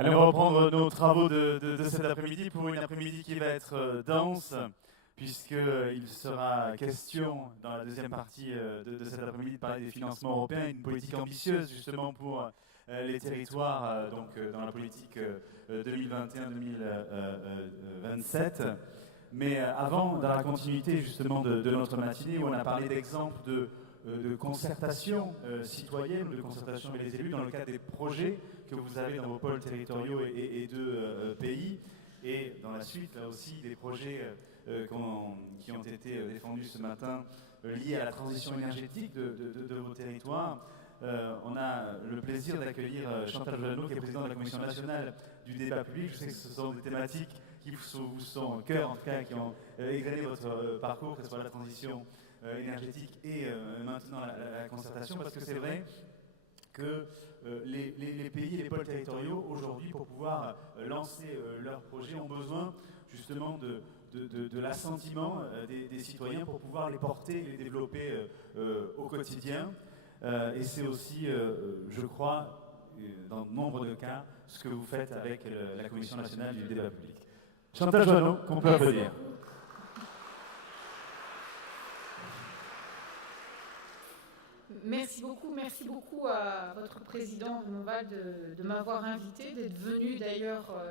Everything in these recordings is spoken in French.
Allez, on va reprendre nos travaux de cet après-midi pour une après-midi qui va être dense, puisqu'il sera question, dans la deuxième partie de cet après-midi, de parler des financements européens et d'une politique ambitieuse, justement, pour les territoires, dans la politique 2021-2027. Mais avant, dans la continuité, justement, de notre matinée, où on a parlé d'exemples de concertation citoyenne, de concertation avec les élus dans le cadre des projets que vous avez dans vos pôles territoriaux et de pays. Et dans la suite, là aussi, des projets qui ont été défendus ce matin liés à la transition énergétique de vos territoires. On a le plaisir d'accueillir Chantal Jeannot, qui est présidente de la Commission nationale du débat public. Je sais que ce sont des thématiques qui vous sont au cœur, en tout cas, qui ont égrené votre parcours, que ce soit la transition énergétique et maintenant la concertation, parce que c'est vrai que les pays et les pôles territoriaux, aujourd'hui, pour pouvoir lancer leurs projets, ont besoin justement de l'assentiment des citoyens pour pouvoir les porter, les développer au quotidien. Et c'est aussi, je crois, dans nombre de cas, ce que vous faites avec la Commission nationale du débat public. Chantal Jeannot, qu'on peut applaudir. Merci beaucoup à votre président Monval de m'avoir invité, d'être venu d'ailleurs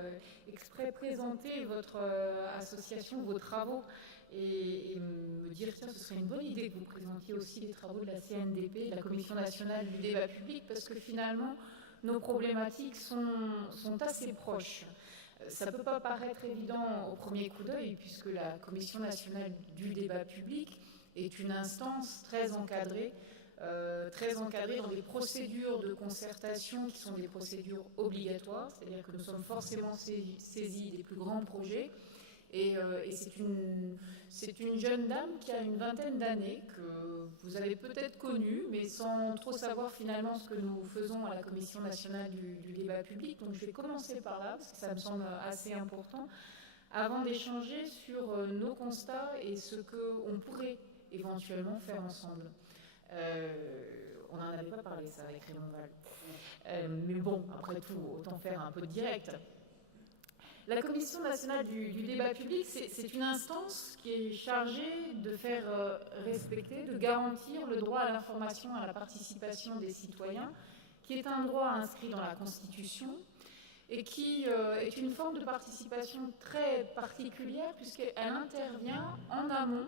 exprès présenter votre association, vos travaux et me dire tiens, ce serait une bonne idée que vous présentiez aussi les travaux de la CNDP, de la Commission nationale du débat public, parce que finalement nos problématiques sont assez proches. Ça ne peut pas paraître évident au premier coup d'œil, puisque la Commission nationale du débat public est une instance très encadrée dans des procédures de concertation qui sont des procédures obligatoires, c'est-à-dire que nous sommes forcément saisis des plus grands projets. Et c'est une jeune dame qui a une vingtaine d'années, que vous avez peut-être connue, mais sans trop savoir finalement ce que nous faisons à la Commission nationale du débat public. Donc je vais commencer par là, parce que ça me semble assez important, avant d'échanger sur nos constats et ce qu'on pourrait éventuellement faire ensemble. On n'en avait pas parlé ça avec Raymond Val. Mais bon, après tout, autant faire un peu de direct. La Commission nationale du débat public, c'est une instance qui est chargée de faire respecter, de garantir le droit à l'information et à la participation des citoyens, qui est un droit inscrit dans la Constitution et qui est une forme de participation très particulière puisqu'elle intervient en amont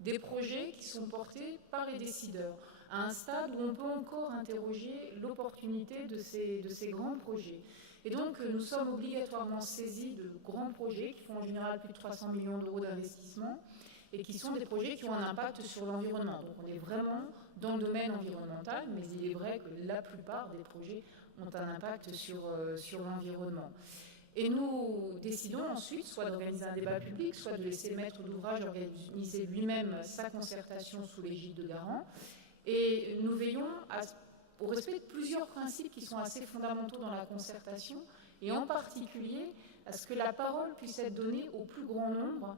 des projets qui sont portés par les décideurs, à un stade où on peut encore interroger l'opportunité de ces grands projets. Et donc, nous sommes obligatoirement saisis de grands projets qui font en général plus de 300 millions d'euros d'investissement et qui sont des projets qui ont un impact sur l'environnement. Donc, on est vraiment dans le domaine environnemental, mais il est vrai que la plupart des projets ont un impact sur l'environnement. Et nous décidons ensuite soit d'organiser un débat public, soit de laisser le maître d'ouvrage organiser lui-même sa concertation sous l'égide de garant. Et nous veillons au respect de plusieurs principes qui sont assez fondamentaux dans la concertation, et en particulier à ce que la parole puisse être donnée au plus grand nombre,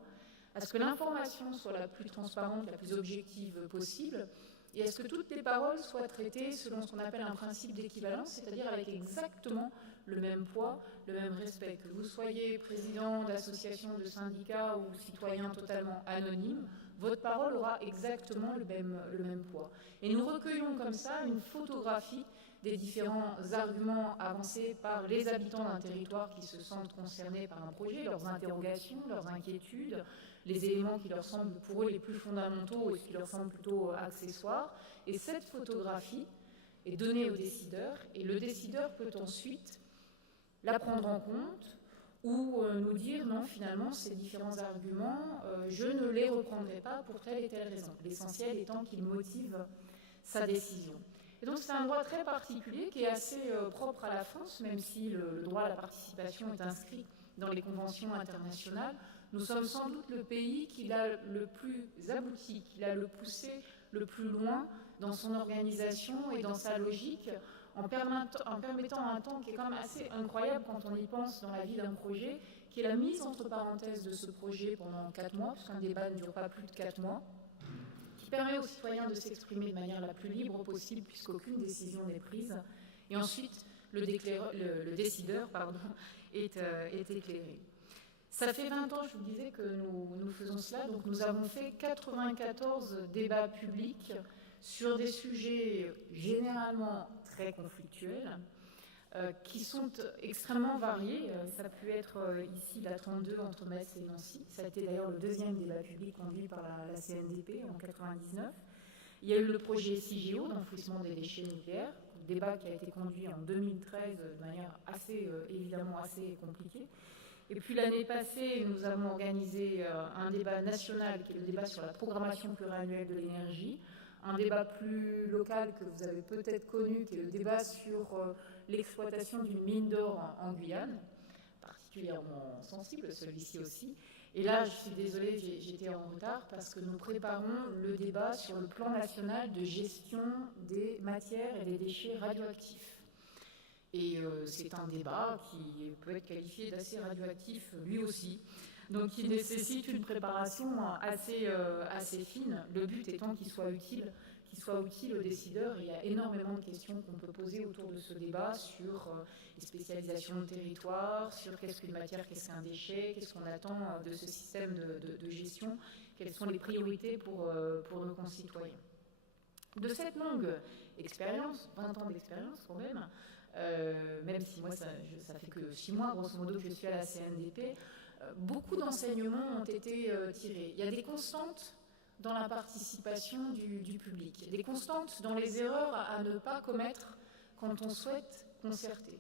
à ce que l'information soit la plus transparente, la plus objective possible, et à ce que toutes les paroles soient traitées selon ce qu'on appelle un principe d'équivalence, c'est-à-dire avec exactement le même poids, le même respect. Que vous soyez président d'association, de syndicat ou citoyen totalement anonyme, votre parole aura exactement le même poids. Et nous recueillons comme ça une photographie des différents arguments avancés par les habitants d'un territoire qui se sentent concernés par un projet, leurs interrogations, leurs inquiétudes, les éléments qui leur semblent pour eux les plus fondamentaux et qui leur semblent plutôt accessoires. Et cette photographie est donnée au décideur, et le décideur peut ensuite la prendre en compte ou nous dire non, finalement, ces différents arguments, je ne les reprendrai pas pour telle et telle raison. L'essentiel étant qu'il motive sa décision. Et donc c'est un droit très particulier qui est assez propre à la France, même si le droit à la participation est inscrit dans les conventions internationales. Nous sommes sans doute le pays qui l'a le plus abouti, qui l'a le poussé le plus loin dans son organisation et dans sa logique, en permettant un temps qui est quand même assez incroyable quand on y pense dans la vie d'un projet, qui est la mise entre parenthèses de ce projet pendant 4 mois, puisqu'un débat ne dure pas plus de 4 mois, qui permet aux citoyens de s'exprimer de manière la plus libre possible, puisqu'aucune décision n'est prise, et ensuite le décideur est éclairé. Ça fait 20 ans, je vous disais, que nous faisons cela. Donc nous avons fait 94 débats publics sur des sujets généralement très conflictuels, qui sont extrêmement variés. Ça a pu être ici la 32 entre Metz et Nancy. Ça a été d'ailleurs le deuxième débat public conduit par la CNDP en 1999. Il y a eu le projet CIGEO d'enfouissement des déchets nucléaires, débat qui a été conduit en 2013 de manière évidemment assez compliquée. Et puis l'année passée, nous avons organisé un débat national qui est le débat sur la programmation pluriannuelle de l'énergie, un débat plus local que vous avez peut-être connu, qui est le débat sur l'exploitation d'une mine d'or en Guyane, particulièrement sensible, celui-ci aussi. Et là, je suis désolée, j'étais en retard parce que nous préparons le débat sur le plan national de gestion des matières et des déchets radioactifs. Et c'est un débat qui peut être qualifié d'assez radioactif lui aussi. Donc il nécessite une préparation assez fine, le but étant qu'il soit utile aux décideurs. Il y a énormément de questions qu'on peut poser autour de ce débat sur les spécialisations de territoire, sur qu'est-ce qu'une matière, qu'est-ce qu'un déchet, qu'est-ce qu'on attend de ce système de gestion, quelles sont les priorités pour nos concitoyens. De cette longue expérience, 20 ans d'expérience quand même si moi ça fait que 6 mois grosso modo que je suis à la CNDP, beaucoup d'enseignements ont été tirés. Il y a des constantes dans la participation du public, des constantes dans les erreurs à ne pas commettre quand on souhaite concerter.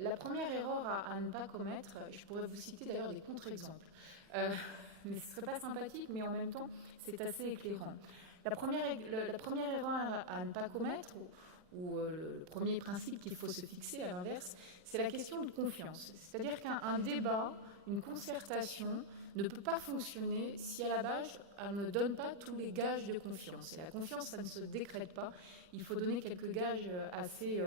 La première erreur à ne pas commettre, je pourrais vous citer d'ailleurs des contre-exemples, mais ce ne serait pas sympathique, mais en même temps c'est assez éclairant. La première erreur à ne pas commettre, ou le premier principe qu'il faut se fixer à l'inverse, c'est la question de confiance. C'est-à-dire qu'un débat, une concertation, ne peut pas fonctionner si à la base, elle ne donne pas tous les gages de confiance. Et la confiance, ça ne se décrète pas. Il faut donner quelques gages assez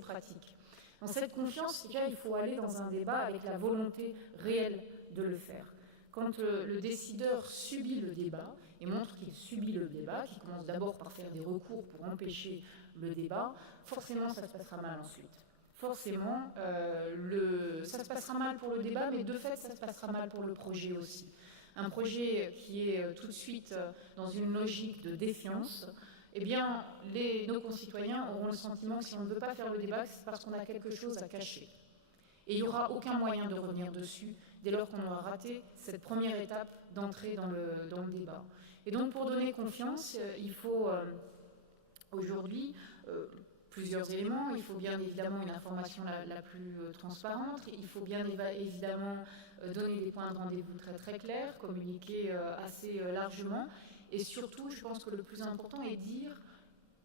pratiques. Dans cette confiance, déjà, il faut aller dans un débat avec la volonté réelle de le faire. Quand le décideur subit le débat et montre qu'il subit le débat, qu'il commence d'abord par faire des recours pour empêcher le débat, forcément ça se passera mal ensuite. Forcément, ça se passera mal pour le débat, mais de fait ça se passera mal pour le projet aussi. Un projet qui est tout de suite dans une logique de défiance, eh bien nos concitoyens auront le sentiment que si on ne veut pas faire le débat, c'est parce qu'on a quelque chose à cacher. Et il n'y aura aucun moyen de revenir dessus dès lors qu'on aura raté cette première étape d'entrée dans le débat. Et donc pour donner confiance, il faut aujourd'hui plusieurs éléments. Il faut bien évidemment une information la plus transparente. Il faut bien évidemment donner des points de rendez-vous très très clairs, communiquer assez largement. Et surtout, je pense que le plus important est dire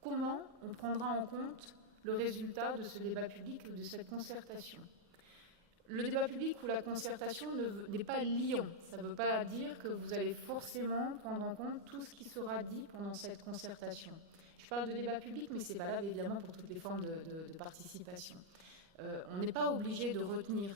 comment on prendra en compte le résultat de ce débat public ou de cette concertation. Le débat public ou la concertation n'est pas liant. Ça ne veut pas dire que vous allez forcément prendre en compte tout ce qui sera dit pendant cette concertation. Je parle de débat public, mais c'est valable évidemment pour toutes les formes de participation. On n'est pas obligé de retenir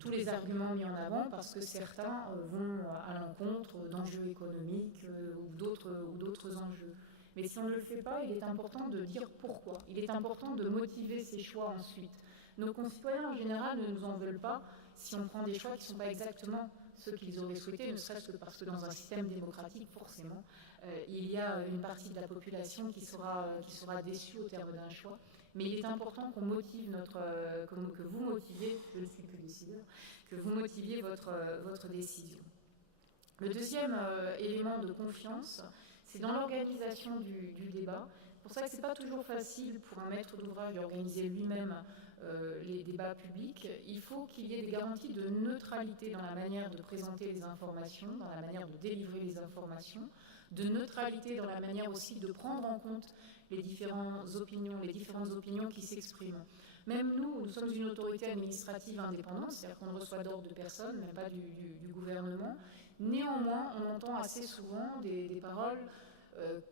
tous les arguments mis en avant parce que certains vont à l'encontre d'enjeux économiques ou d'autres enjeux. Mais si on ne le fait pas, il est important de dire pourquoi. Il est important de motiver ses choix ensuite. Nos concitoyens, en général, ne nous en veulent pas si on prend des choix qui ne sont pas exactement ceux qu'ils auraient souhaité, ne serait-ce que parce que dans un système démocratique, forcément, il y a une partie de la population qui sera déçue au terme d'un choix. Mais il est important qu'on motive que vous motiviez, je ne suis plus décideur, que vous motiviez votre décision. Le deuxième élément de confiance, c'est dans l'organisation du débat. C'est pour ça que ce n'est pas toujours facile pour un maître d'ouvrage d'organiser lui-même les débats publics. Il faut qu'il y ait des garanties de neutralité dans la manière de présenter les informations, dans la manière de délivrer les informations, de neutralité dans la manière aussi de prendre en compte les différentes opinions qui s'expriment. Même nous sommes une autorité administrative indépendante, c'est-à-dire qu'on ne reçoit d'ordre de personne, même pas du gouvernement. Néanmoins, on entend assez souvent des paroles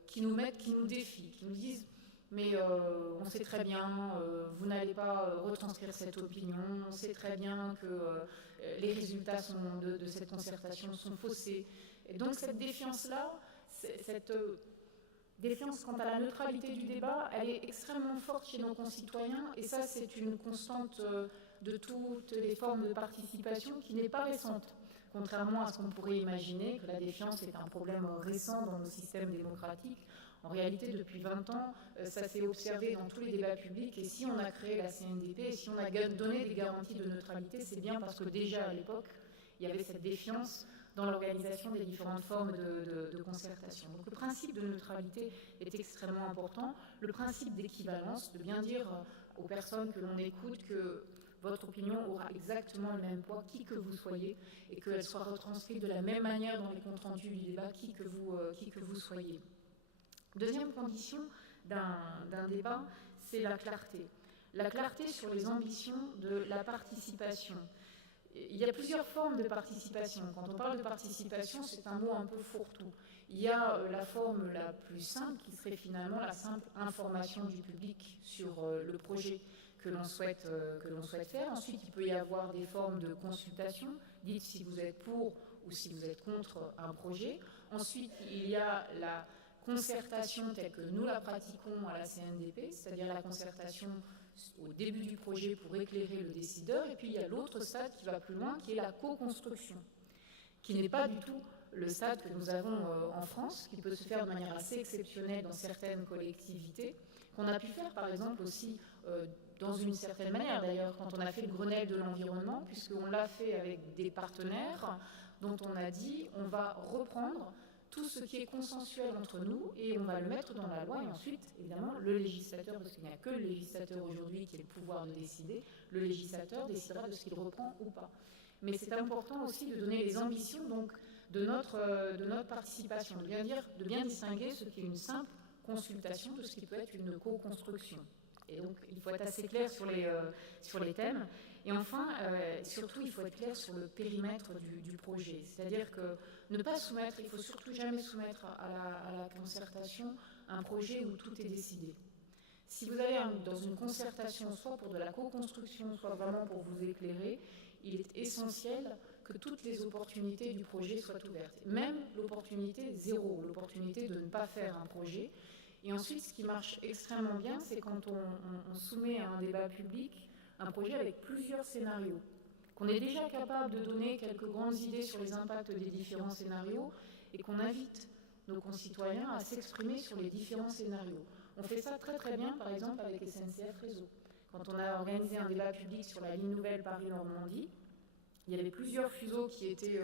qui nous défient, qui nous disent mais on sait très bien, vous n'allez pas retranscrire cette opinion, on sait très bien que les résultats de cette concertation sont faussés. Et donc cette défiance-là, défiance quant à la neutralité du débat, elle est extrêmement forte chez nos concitoyens, et ça c'est une constante de toutes les formes de participation qui n'est pas récente. Contrairement à ce qu'on pourrait imaginer, que la défiance est un problème récent dans nos systèmes démocratiques, en réalité, depuis 20 ans, ça s'est observé dans tous les débats publics, et si on a créé la CNDP, et si on a donné des garanties de neutralité, c'est bien parce que déjà à l'époque, il y avait cette défiance dans l'organisation des différentes formes de concertation. Donc le principe de neutralité est extrêmement important. Le principe d'équivalence, de bien dire aux personnes que l'on écoute que votre opinion aura exactement le même poids, qui que vous soyez, et qu'elle soit retranscrite de la même manière dans les comptes rendus du débat, qui que vous soyez. Deuxième condition d'un débat, c'est la clarté. La clarté sur les ambitions de la participation. Il y a plusieurs formes de participation. Quand on parle de participation, c'est un mot un peu fourre-tout. Il y a la forme la plus simple, qui serait finalement la simple information du public sur le projet que l'on souhaite faire. Ensuite, il peut y avoir des formes de consultation. Dites si vous êtes pour ou si vous êtes contre un projet. Ensuite, il y a la concertation telle que nous la pratiquons à la CNDP, c'est-à-dire la concertation au début du projet pour éclairer le décideur. Et puis, il y a l'autre stade qui va plus loin, qui est la co-construction, qui n'est pas du tout le stade que nous avons en France, qui peut se faire de manière assez exceptionnelle dans certaines collectivités, qu'on a pu faire par exemple aussi dans une certaine manière d'ailleurs quand on a fait le Grenelle de l'environnement, puisqu'on l'a fait avec des partenaires dont on a dit on va reprendre tout ce qui est consensuel entre nous et on va le mettre dans la loi, et ensuite évidemment le législateur, parce qu'il n'y a que le législateur aujourd'hui qui a le pouvoir de décider, le législateur décidera de ce qu'il reprend ou pas. Mais c'est important aussi de donner les ambitions donc de notre participation, de bien distinguer ce qui est une simple consultation de ce qui peut être une co-construction. Et donc, il faut être assez clair sur les thèmes. Et enfin, surtout, il faut être clair sur le périmètre du projet. C'est-à-dire que ne pas soumettre, il ne faut surtout jamais soumettre à la concertation un projet où tout est décidé. Si vous allez dans une concertation, soit pour de la co-construction, soit vraiment pour vous éclairer, il est essentiel que toutes les opportunités du projet soient ouvertes. Même l'opportunité zéro, l'opportunité de ne pas faire un projet. Et ensuite, ce qui marche extrêmement bien, c'est quand on soumet à un débat public un projet avec plusieurs scénarios, qu'on est déjà capable de donner quelques grandes idées sur les impacts des différents scénarios et qu'on invite nos concitoyens à s'exprimer sur les différents scénarios. On fait ça très très bien, par exemple, avec SNCF Réseau. Quand on a organisé un débat public sur la ligne nouvelle Paris-Normandie, il y avait plusieurs fuseaux qui étaient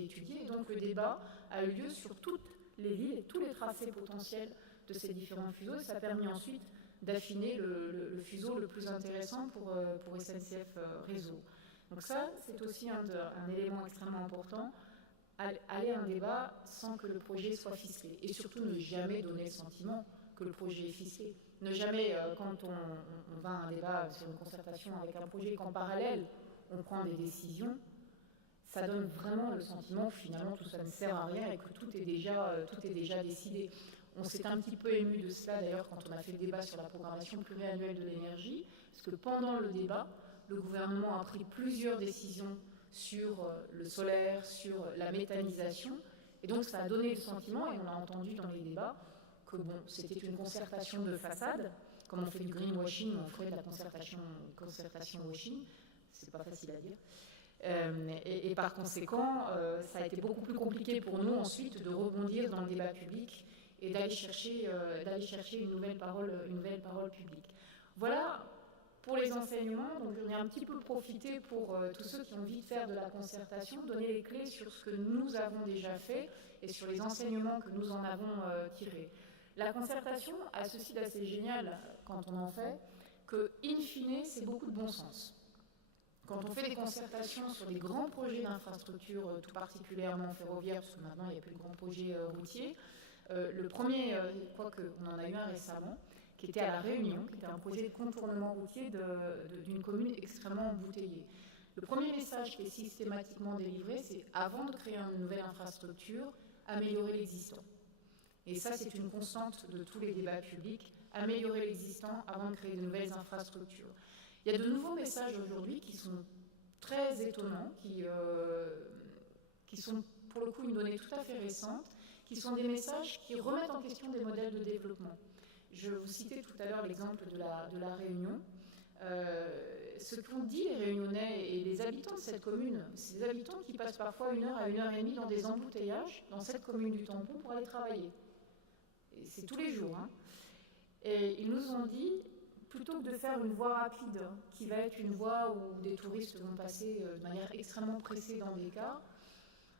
étudiés, et donc le débat a eu lieu sur toutes les villes et tous les tracés potentiels de ces différents fuseaux, et ça a permis ensuite d'affiner le fuseau le plus intéressant pour SNCF Réseau. Donc ça, c'est aussi un élément extrêmement important, aller à un débat sans que le projet soit ficelé, et surtout ne jamais donner le sentiment que le projet est ficelé. Ne jamais, quand on va à un débat sur une concertation avec un projet, qu'en parallèle, on prend des décisions, ça donne vraiment le sentiment que finalement tout ça ne sert à rien et que tout est déjà décidé. On s'est un petit peu ému de cela d'ailleurs quand on a fait le débat sur la programmation pluriannuelle de l'énergie, parce que pendant le débat, le gouvernement a pris plusieurs décisions sur le solaire, sur la méthanisation, et donc ça a donné le sentiment, et on l'a entendu dans les débats, que bon, c'était une concertation de façade, comme on fait du greenwashing, on ferait de la concertation washing, c'est pas facile à dire. Et par conséquent, ça a été beaucoup plus compliqué pour nous ensuite de rebondir dans le débat public et d'aller chercher une nouvelle parole publique. Voilà pour les enseignements. Donc j'en ai un petit peu profité pour tous ceux qui ont envie de faire de la concertation, donner les clés sur ce que nous avons déjà fait et sur les enseignements que nous en avons tirés. La concertation a ceci d'assez génial quand on en fait, que in fine, c'est beaucoup de bon sens. Quand on fait des concertations sur des grands projets d'infrastructure, tout particulièrement ferroviaires, parce que maintenant il n'y a plus de grands projets routiers, le premier, quoique on en a eu un récemment, qui était à La Réunion, qui était un projet de contournement routier d'une commune extrêmement embouteillée. Le premier message qui est systématiquement délivré, c'est avant de créer une nouvelle infrastructure, améliorer l'existant. Et ça, c'est une constante de tous les débats publics, améliorer l'existant avant de créer de nouvelles infrastructures. Il y a de nouveaux messages aujourd'hui qui sont très étonnants, qui sont pour le coup une donnée tout à fait récente, qui sont des messages qui remettent en question des modèles de développement. Je vous citais tout à l'heure l'exemple de la Réunion. Ce qu'ont dit les Réunionnais et les habitants de cette commune, c'est des habitants qui passent parfois 1 heure à 1 heure et demie dans des embouteillages dans cette commune du Tampon pour aller travailler. Et c'est tous les jours. Hein. Et ils nous ont dit, plutôt que de faire une voie rapide, qui va être une voie où des touristes vont passer de manière extrêmement pressée dans des cars,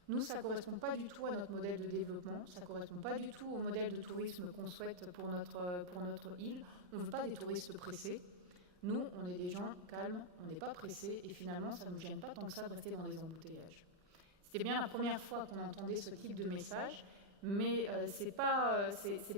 nous, ça ne correspond pas du tout à notre modèle de développement, ça ne correspond pas du tout au modèle de tourisme qu'on souhaite pour notre île. On ne veut pas des touristes pressés. Nous, on est des gens calmes, on n'est pas pressés, et finalement, ça ne nous gêne pas tant que ça de rester dans les embouteillages. C'était bien la première fois qu'on entendait ce type de message, mais ce n'est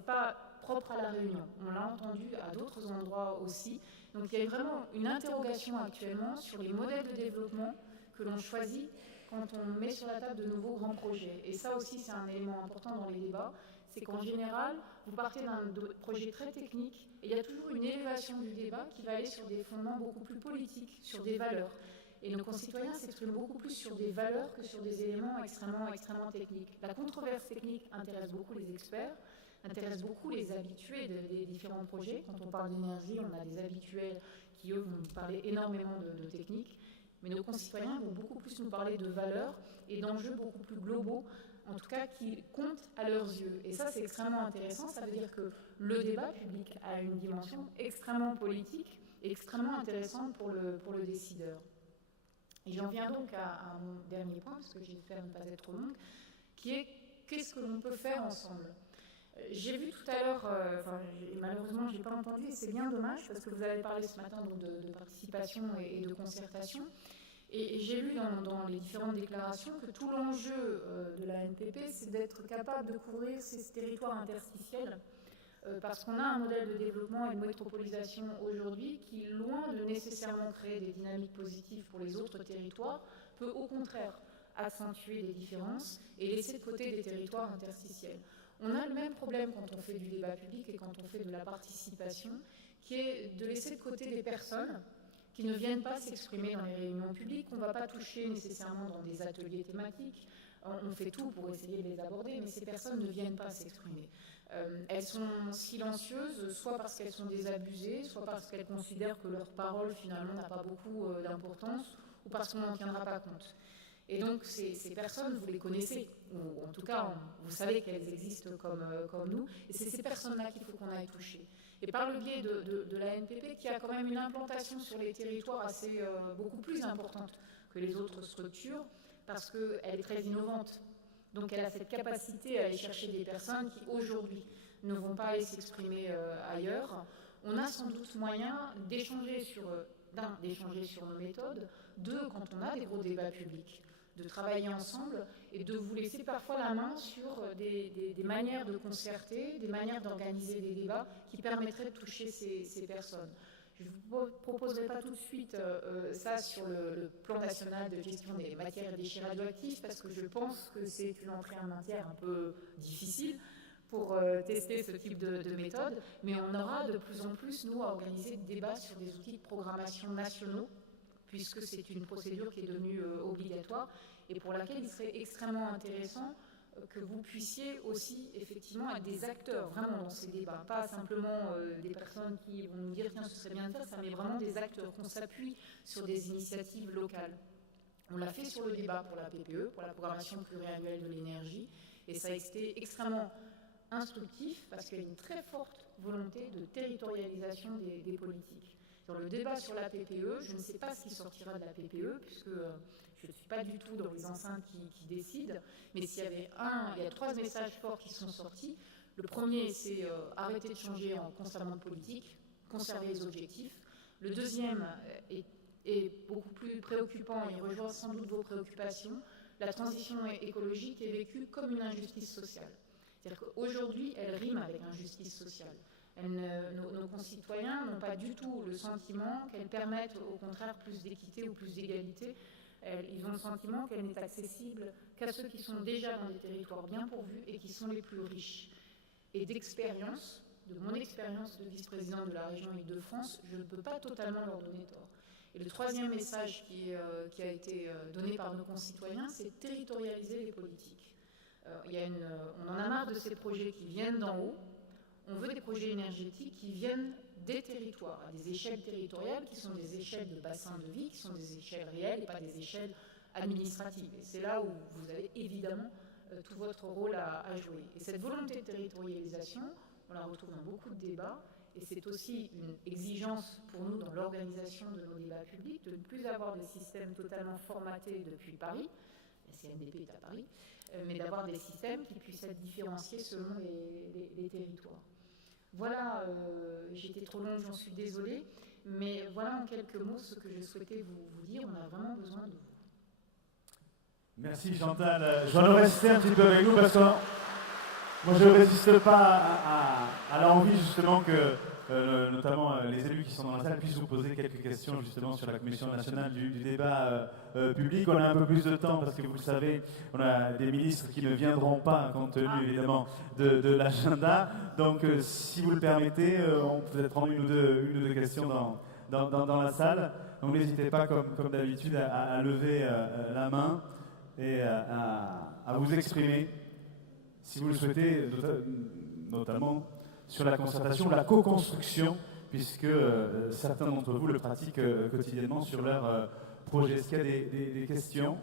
pas propre à La Réunion. On l'a entendu à d'autres endroits aussi. Donc il y a vraiment une interrogation actuellement sur les modèles de développement que l'on choisit quand on met sur la table de nouveaux grands projets. Et ça aussi, c'est un élément important dans les débats, c'est qu'en général, vous partez d'un projet très technique et il y a toujours une élévation du débat qui va aller sur des fondements beaucoup plus politiques, sur des valeurs. Et nos concitoyens s'expriment beaucoup plus sur des valeurs que sur des éléments extrêmement techniques. La controverse technique intéresse beaucoup les experts, intéresse beaucoup les habitués des différents projets. Quand on parle d'énergie, on a des habitués qui, eux, vont parler énormément de technique. Mais nos concitoyens vont beaucoup plus nous parler de valeurs et d'enjeux beaucoup plus globaux, en tout cas qui comptent à leurs yeux. Et ça, c'est extrêmement intéressant. Ça veut dire que le débat public a une dimension extrêmement politique et extrêmement intéressante pour le décideur. Et j'en viens donc à mon dernier point, parce que j'espère ne pas être trop longue, qui est qu'est-ce que l'on peut faire ensemble. J'ai vu tout à l'heure, malheureusement je n'ai pas entendu, et c'est bien dommage, parce que vous avez parlé ce matin donc, de participation et de concertation, et j'ai lu dans les différentes déclarations que tout l'enjeu de la NPP, c'est d'être capable de couvrir ces territoires interstitiels, parce qu'on a un modèle de développement et de métropolisation aujourd'hui qui, loin de nécessairement créer des dynamiques positives pour les autres territoires, peut au contraire accentuer les différences et laisser de côté des territoires interstitiels. On a le même problème quand on fait du débat public et quand on fait de la participation, qui est de laisser de côté des personnes qui ne viennent pas s'exprimer dans les réunions publiques, qu'on ne va pas toucher nécessairement dans des ateliers thématiques. On fait tout pour essayer de les aborder, mais ces personnes ne viennent pas s'exprimer. Elles sont silencieuses, soit parce qu'elles sont désabusées, soit parce qu'elles considèrent que leur parole finalement n'a pas beaucoup d'importance, ou parce qu'on n'en tiendra pas compte. Et donc ces personnes, vous les connaissez, ou en tout cas, vous savez qu'elles existent comme nous, et c'est ces personnes-là qu'il faut qu'on aille toucher. Et par le biais de la NPP, qui a quand même une implantation sur les territoires beaucoup plus importante que les autres structures, parce qu'elle est très innovante. Donc elle a cette capacité à aller chercher des personnes qui, aujourd'hui, ne vont pas aller s'exprimer ailleurs. On a sans doute moyen d'échanger sur nos méthodes, quand on a des gros débats publics, de travailler ensemble et de vous laisser parfois la main sur des manières de concerter, des manières d'organiser des débats qui permettraient de toucher ces personnes. Je ne vous proposerai pas tout de suite ça sur le plan national de gestion des matières et déchets radioactifs parce que je pense que c'est une entrée en matière un peu difficile pour tester ce type de méthode, mais on aura de plus en plus, nous, à organiser des débats sur des outils de programmation nationaux, puisque c'est une procédure qui est devenue obligatoire et pour laquelle il serait extrêmement intéressant que vous puissiez aussi effectivement être des acteurs vraiment dans ces débats, pas simplement des personnes qui vont nous dire tiens ce serait bien de faire ça, mais vraiment des acteurs, qu'on s'appuie sur des initiatives locales. On l'a fait sur le débat pour la PPE, pour la programmation pluriannuelle de l'énergie, et ça a été extrêmement instructif parce qu'il y a une très forte volonté de territorialisation des politiques. Dans le débat sur la PPE, je ne sais pas ce qui sortira de la PPE, puisque je ne suis pas du tout dans les enceintes qui décident, mais s'il y avait il y a 3 messages forts qui sont sortis. Le premier, c'est arrêter de changer en constamment de politique, conserver les objectifs. Le deuxième est beaucoup plus préoccupant et rejoint sans doute vos préoccupations. La transition écologique est vécue comme une injustice sociale. C'est-à-dire qu'aujourd'hui, elle rime avec injustice sociale. Nos concitoyens n'ont pas du tout le sentiment qu'elles permettent au contraire plus d'équité ou plus d'égalité. Ils ont le sentiment qu'elle n'est accessible qu'à ceux qui sont déjà dans des territoires bien pourvus et qui sont les plus riches. Et d'expérience, de mon expérience de vice-présidente de la région Île-de-France, je ne peux pas totalement leur donner tort. Et le troisième message qui a été donné par nos concitoyens, c'est territorialiser les politiques. On en a marre de ces projets qui viennent d'en haut. On veut des projets énergétiques qui viennent des territoires, à des échelles territoriales qui sont des échelles de bassin de vie, qui sont des échelles réelles et pas des échelles administratives. Et c'est là où vous avez évidemment tout votre rôle à jouer. Et cette volonté de territorialisation, on la retrouve dans beaucoup de débats, et c'est aussi une exigence pour nous dans l'organisation de nos débats publics, de ne plus avoir des systèmes totalement formatés depuis Paris, la CNDP est à Paris, mais d'avoir des systèmes qui puissent être différenciés selon les territoires. Voilà, j'ai été trop longue, j'en suis désolée, mais voilà en quelques mots ce que je souhaitais vous dire. On a vraiment besoin de vous. Merci Chantal. Je vais rester un petit peu avec nous parce que moi je ne résiste pas à l'envie justement que notamment les élus qui sont dans la salle puissent vous poser quelques questions justement sur la Commission nationale du débat public. On a un peu plus de temps parce que vous le savez, on a des ministres qui ne viendront pas compte tenu évidemment de l'agenda. Donc si vous le permettez, on peut peut-être prendre une ou deux questions dans la salle. Donc n'hésitez pas comme d'habitude à lever la main et à vous exprimer si vous le souhaitez, notamment sur la concertation, la co-construction, puisque certains d'entre vous le pratiquent quotidiennement sur leur projet. Est-ce qu'il y a des questions?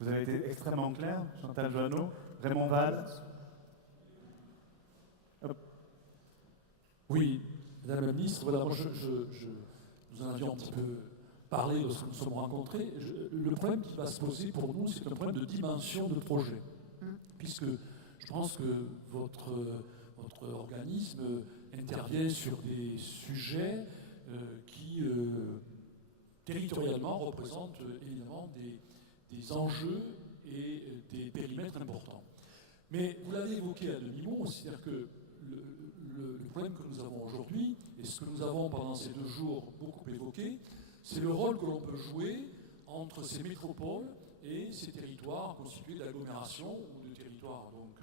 Vous avez été extrêmement clair, Chantal Joanneau, Raymond Vall. Oui, Madame la Ministre, voilà, moi nous en avions un petit peu parlé lorsque nous sommes rencontrés. Le problème qui va se poser pour nous, c'est un problème de dimension de projet, puisque je pense que votre organisme intervient sur des sujets qui, territorialement, représentent évidemment des enjeux et des périmètres importants. Mais vous l'avez évoqué à demi-mot, c'est-à-dire que le problème que nous avons aujourd'hui, et ce que nous avons pendant ces 2 jours beaucoup évoqué, c'est le rôle que l'on peut jouer entre ces métropoles et ces territoires constitués d'agglomérations ou de territoires donc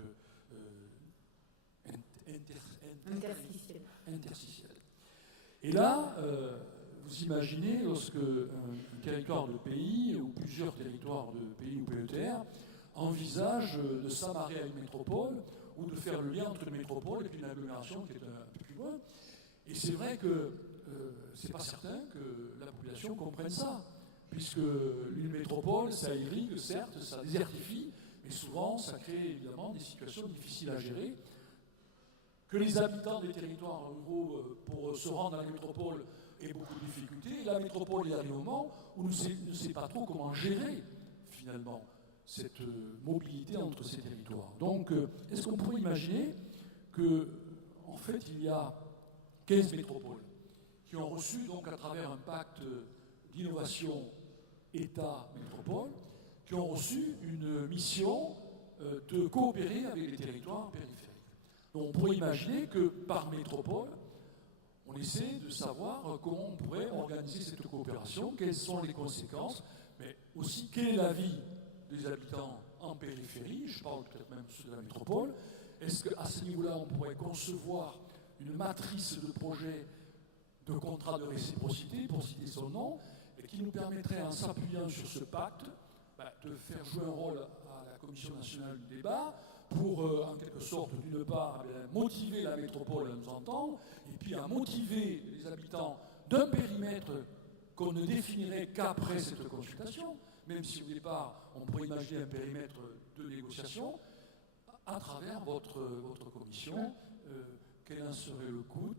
interstitiels. Et là, vous imaginez lorsque un territoire de pays ou plusieurs territoires de pays ou PETR envisagent de s'amarrer à une métropole ou de faire le lien entre une métropole et puis une agglomération qui est un peu plus loin. Et c'est vrai que c'est pas certain que la population comprenne ça, puisque une métropole, ça irrigue, certes, ça désertifie, mais souvent, ça crée évidemment des situations difficiles à gérer, que les habitants des territoires ruraux, pour se rendre à la métropole, aient beaucoup de difficultés, et la métropole est arrivée au moment où ne sait pas trop comment gérer, finalement, cette mobilité entre ces territoires. Donc, est-ce qu'on pourrait imaginer que, en fait, il y a 15 métropoles qui ont reçu, donc à travers un pacte d'innovation État-métropole, qui ont reçu une mission de coopérer avec les territoires périphériques. Donc on pourrait imaginer que par métropole, on essaie de savoir comment on pourrait organiser cette coopération, quelles sont les conséquences, mais aussi quel est l'avis des habitants en périphérie, je parle peut-être même de la métropole. Est-ce qu'à ce niveau-là, on pourrait concevoir une matrice de projets de contrat de réciprocité, pour citer son nom, et qui nous permettrait, en s'appuyant sur ce pacte, de faire jouer un rôle à la Commission nationale du débat pour, en quelque sorte, d'une part, motiver la métropole à nous entendre, et puis à motiver les habitants d'un périmètre qu'on ne définirait qu'après cette consultation, même si au départ, on pourrait imaginer un périmètre de négociation, à travers votre commission. Quel en serait le coût?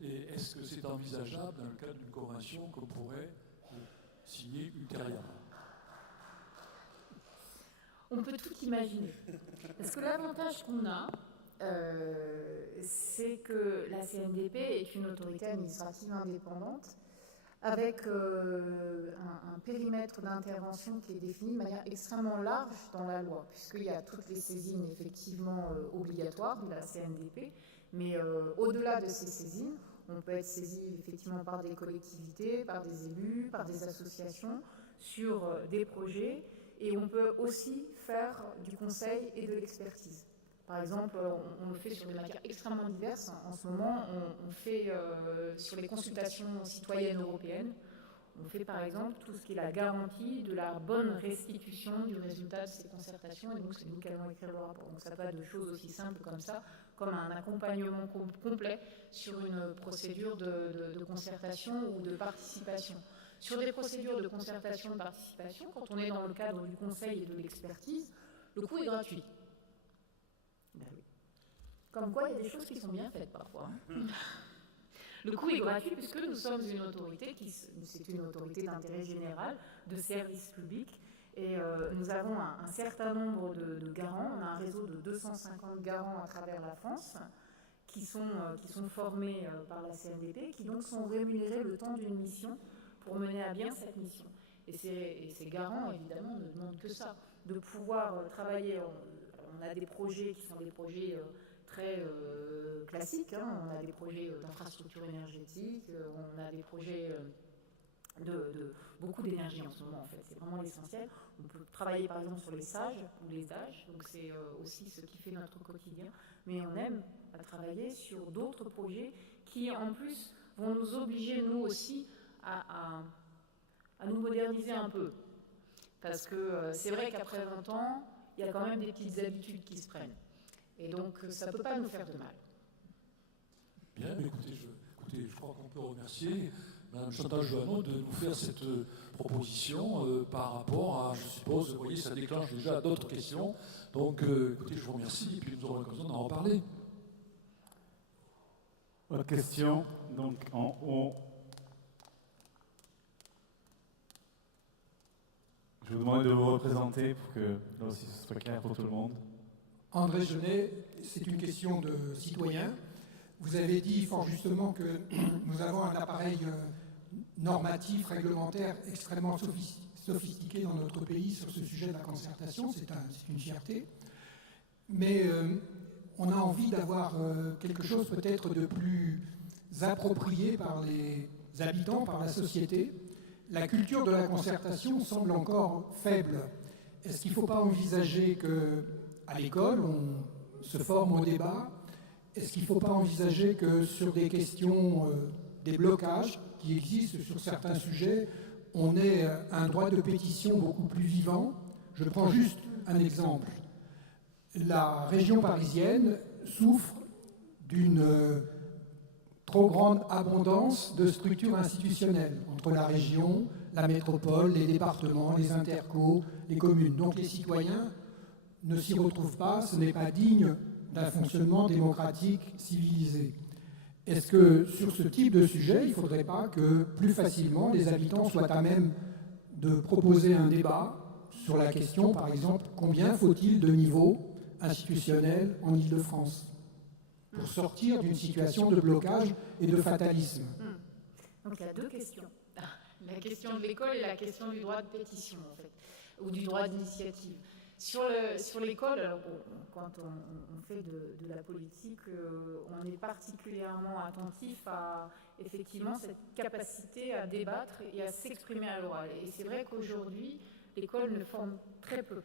Et est-ce que c'est envisageable dans le cadre d'une convention qu'on pourrait signer ultérieurement? On peut tout imaginer. Parce que l'avantage qu'on a, c'est que la CNDP est une autorité administrative indépendante avec un périmètre d'intervention qui est défini de manière extrêmement large dans la loi, puisqu'il y a toutes les saisines effectivement obligatoires de la CNDP, mais au-delà de ces saisines, on peut être saisi effectivement par des collectivités, par des élus, par des associations sur des projets, et on peut aussi faire du conseil et de l'expertise. Par exemple, on le fait sur des matières extrêmement diverses. En ce moment, on fait sur les consultations citoyennes européennes, on on fait par exemple tout ce qui est la garantie de la bonne restitution du résultat de ces concertations, et donc c'est nous qui allons écrire le rapport. Donc ça peut être de choses aussi simples comme ça, comme un accompagnement complet sur une procédure de concertation ou de participation. Sur des procédures de concertation, de participation, quand on est dans le cadre du conseil et de l'expertise, le coût est gratuit. Comme quoi, il y a des choses qui sont bien faites parfois. Le coût est gratuit puisque nous sommes une autorité, c'est une autorité d'intérêt général, de service public, et nous avons un certain nombre de garants. On a un réseau de 250 garants à travers la France qui sont formés par la CNDP, qui donc sont rémunérés le temps d'une mission pour mener à bien cette mission. Et ces garants, évidemment, ne demandent que ça, de pouvoir travailler. On a des projets qui sont des projets très classiques, hein. On a des projets d'infrastructure énergétique, on a des projets de beaucoup d'énergie en ce moment, en fait. C'est vraiment l'essentiel. On peut travailler par exemple sur les SAGE ou les DAGE, donc c'est aussi ce qui fait notre quotidien, mais on aime à travailler sur d'autres projets qui en plus vont nous obliger nous aussi à nous moderniser un peu, parce que c'est vrai qu'après 20 ans il y a quand même des petites habitudes qui se prennent, et donc ça ne peut pas nous faire de mal. Bien, mais écoutez, je crois qu'on peut remercier Mme Chantal Joanneau de nous faire cette proposition par rapport à, je suppose, vous voyez, ça déclenche déjà d'autres questions. Donc, écoutez, je vous remercie, et puis nous aurons l'occasion d'en reparler. Autre question, donc en haut. Je vous demande de vous représenter pour que là aussi ce soit clair pour tout le monde. André Genet, c'est une question de citoyen. Vous avez dit fort justement que nous avons un appareil normatif, réglementaire extrêmement sophistiqué dans notre pays sur ce sujet de la concertation. C'est une fierté. Mais on a envie d'avoir quelque chose peut-être de plus approprié par les habitants, par la société. La culture de la concertation semble encore faible. Est-ce qu'il ne faut pas envisager qu'à l'école, on se forme au débat? Est-ce qu'il ne faut pas envisager que sur des questions, des blocages qui existent sur certains sujets, on ait un droit de pétition beaucoup plus vivant? Je prends juste un exemple. La région parisienne souffre d'une trop grande abondance de structures institutionnelles entre la région, la métropole, les départements, les intercos, les communes. Donc les citoyens ne s'y retrouvent pas, ce n'est pas digne d'un fonctionnement démocratique civilisé. Est-ce que sur ce type de sujet, il ne faudrait pas que plus facilement les habitants soient à même de proposer un débat sur la question, par exemple, combien faut-il de niveaux institutionnels en Île-de-France pour sortir d'une situation de blocage et de fatalisme? Donc il y a deux questions. La question de l'école et la question du droit de pétition, en fait, ou du droit d'initiative. Sur l'école, alors bon, quand on fait de la politique, on est particulièrement attentif à effectivement cette capacité à débattre et à s'exprimer à l'oral. Et c'est vrai qu'aujourd'hui, l'école ne forme très peu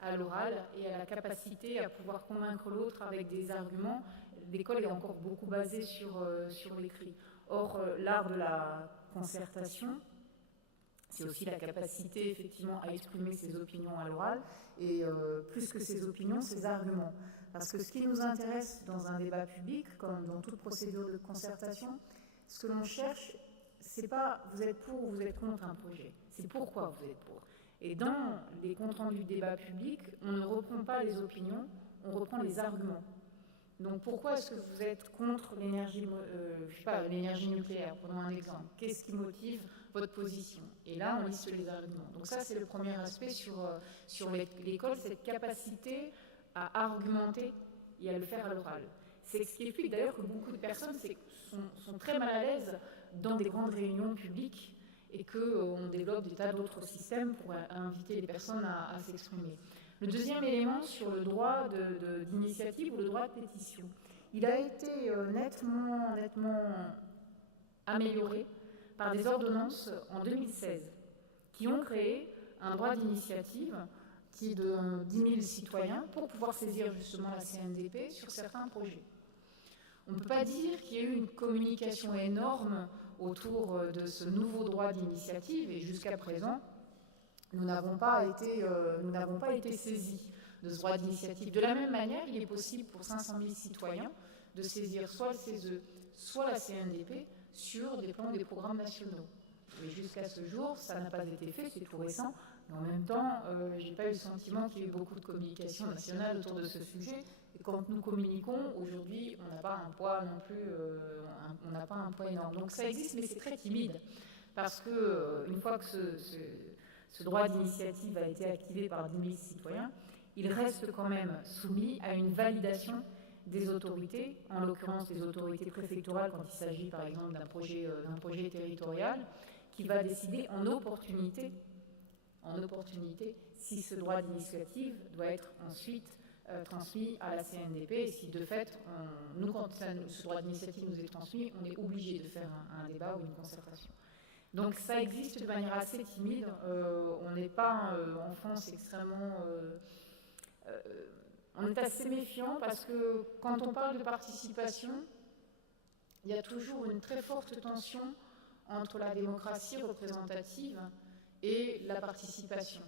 à l'oral et à la capacité à pouvoir convaincre l'autre avec des arguments. L'école est encore beaucoup basée sur l'écrit. Or, l'art de la concertation, c'est aussi la capacité effectivement à exprimer ses opinions à l'oral et plus que ses opinions, ses arguments. Parce que ce qui nous intéresse dans un débat public, comme dans toute procédure de concertation, ce que l'on cherche, c'est pas vous êtes pour ou vous êtes contre un projet, c'est pourquoi vous êtes pour. Et dans les comptes rendus du débat public, on ne reprend pas les opinions, on reprend les arguments. Donc pourquoi est-ce que vous êtes contre l'énergie nucléaire? Prenons un exemple. Qu'est-ce qui motive votre position? Et là, on liste les arguments. Donc ça, c'est le premier aspect sur l'école, cette capacité à argumenter et à le faire à l'oral. C'est ce qui explique d'ailleurs que beaucoup de personnes sont très mal à l'aise dans des grandes réunions publiques et qu'on développe des tas d'autres systèmes pour inviter les personnes à s'exprimer. Le deuxième élément sur le droit d'initiative ou le droit de pétition, il a été nettement amélioré par des ordonnances en 2016 qui ont créé un droit d'initiative qui est de 10 000 citoyens pour pouvoir saisir justement la CNDP sur certains projets. On ne peut pas dire qu'il y ait eu une communication énorme autour de ce nouveau droit d'initiative, et jusqu'à présent, nous n'avons pas été saisis de ce droit d'initiative. De la même manière, il est possible pour 500 000 citoyens de saisir soit le CESE, soit la CNDP sur des plans des programmes nationaux. Et jusqu'à ce jour, ça n'a pas été fait, c'est tout récent. Mais en même temps, je n'ai pas eu le sentiment qu'il y ait eu beaucoup de communication nationale autour de ce sujet. Et quand nous communiquons, aujourd'hui, on n'a pas un poids non plus, on n'a pas un poids énorme. Donc ça existe, mais c'est très timide. Parce que une fois que ce droit d'initiative a été activé par 10 000 citoyens, il reste quand même soumis à une validation des autorités, en l'occurrence des autorités préfectorales quand il s'agit par exemple d'un projet territorial, qui va décider en opportunité si ce droit d'initiative doit être ensuite transmis à la CNDP, et si de fait, nous, quand ce droit d'initiative nous est transmis, on est obligé de faire un débat ou une concertation. Donc ça existe de manière assez timide, on n'est pas en France extrêmement... on est assez méfiant parce que quand on parle de participation, il y a toujours une très forte tension entre la démocratie représentative et la participation.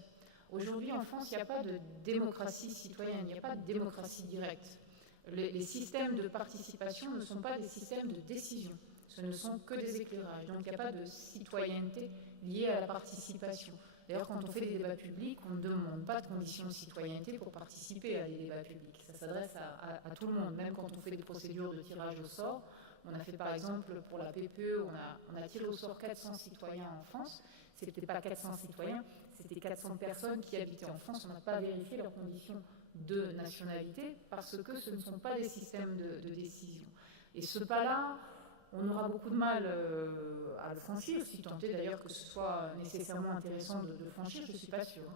Aujourd'hui, en France, il n'y a pas de démocratie citoyenne, il n'y a pas de démocratie directe. Les systèmes de participation ne sont pas des systèmes de décision, ce ne sont que des éclairages. Donc il n'y a pas de citoyenneté liée à la participation. D'ailleurs, quand on fait des débats publics, on ne demande pas de conditions de citoyenneté pour participer à des débats publics. Ça s'adresse à tout le monde, même quand on fait des procédures de tirage au sort. On a fait par exemple pour la PPE, on a tiré au sort 400 citoyens en France. Ce n'était pas 400 citoyens, c'était 400 personnes qui habitaient en France. On n'a pas vérifié leurs conditions de nationalité parce que ce ne sont pas des systèmes de décision. Et ce pas-là, on aura beaucoup de mal à le franchir, si tant est d'ailleurs que ce soit nécessairement intéressant de le franchir, je ne suis pas sûre.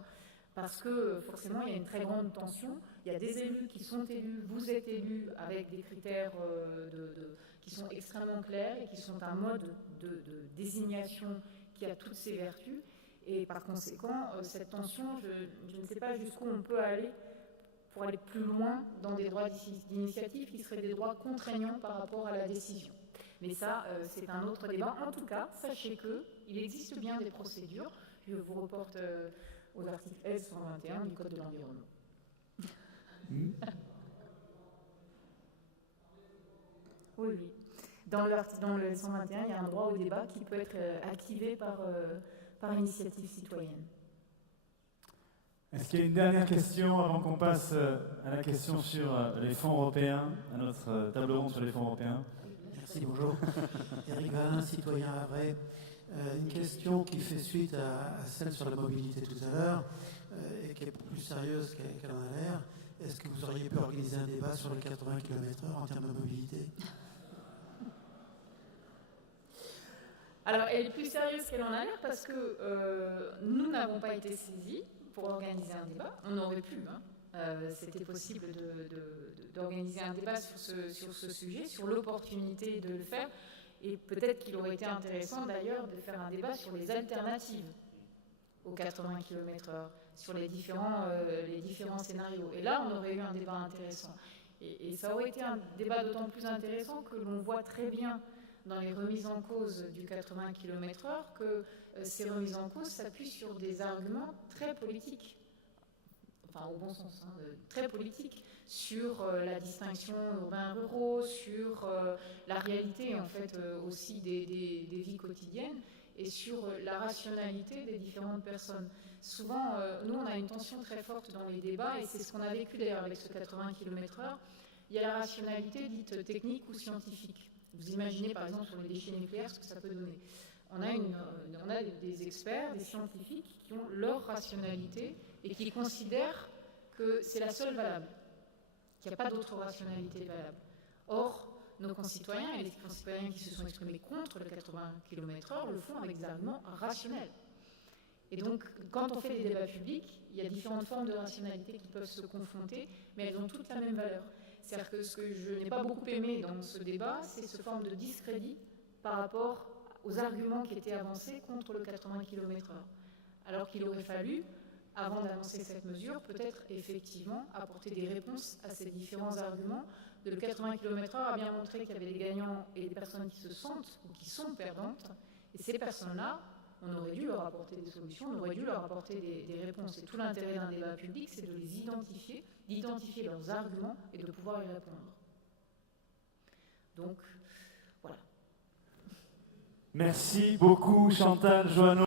Parce que forcément, il y a une très grande tension. Il y a des élus qui sont élus, vous êtes élus avec des critères qui sont extrêmement clairs et qui sont un mode de désignation qui a toutes ses vertus. Et par conséquent, cette tension, je ne sais pas jusqu'où on peut aller pour aller plus loin dans des droits d'initiative qui seraient des droits contraignants par rapport à la décision. Mais ça, c'est un autre débat. En tout cas, sachez qu'il existe bien des procédures. Je vous reporte aux articles L121 du Code de l'environnement. Oui. Dans le L121, il y a un droit au débat qui peut être activé par initiative citoyenne. Est-ce qu'il y a une dernière question avant qu'on passe à la question sur les fonds européens, à notre table ronde sur les fonds européens? Merci, bonjour. Éric Valin, citoyen Havrais. Une question qui fait suite à celle sur la mobilité tout à l'heure et qui est plus sérieuse qu'elle en a l'air. Est-ce que vous auriez pu organiser un débat sur les 80 km/h en termes de mobilité? Alors, elle est plus sérieuse qu'elle en a l'air parce que nous n'avons pas été saisis pour organiser un débat. On aurait pu, c'était possible d'organiser un débat sur ce sujet, sur l'opportunité de le faire. Et peut-être qu'il aurait été intéressant d'ailleurs de faire un débat sur les alternatives aux 80 km/h, sur les différents scénarios. Et là, on aurait eu un débat intéressant. Et ça aurait été un débat d'autant plus intéressant que l'on voit très bien dans les remises en cause du 80 km/h que ces remises en cause s'appuient sur des arguments très politiques, enfin au bon sens, très politiques, sur la distinction urbain-ruraux, sur la réalité en fait aussi des vies quotidiennes et sur la rationalité des différentes personnes. Souvent, nous on a une tension très forte dans les débats et c'est ce qu'on a vécu d'ailleurs avec ce 80 km/h. Il y a la rationalité dite technique ou scientifique. Vous imaginez par exemple sur les déchets nucléaires ce que ça peut donner. On a des experts, des scientifiques qui ont leur rationalité et qui considèrent que c'est la seule valable, qu'il n'y a pas d'autre rationalité valable. Or, nos concitoyens et les concitoyens qui se sont exprimés contre le 80 km/h le font avec des arguments rationnels. Et donc, quand on fait des débats publics, il y a différentes formes de rationalité qui peuvent se confronter, mais elles ont toutes la même valeur. C'est-à-dire que ce que je n'ai pas beaucoup aimé dans ce débat, c'est cette forme de discrédit par rapport aux arguments qui étaient avancés contre le 80 km/h. Alors qu'il aurait fallu, avant d'annoncer cette mesure, peut-être effectivement apporter des réponses à ces différents arguments le 80 km/h a bien montré qu'il y avait des gagnants et des personnes qui se sentent ou qui sont perdantes. Et ces personnes-là, on aurait dû leur apporter des solutions, on aurait dû leur apporter des réponses. Et tout l'intérêt d'un débat public, c'est de les identifier, d'identifier leurs arguments et de pouvoir y répondre. Donc, voilà. Merci beaucoup, Chantal Joanneau.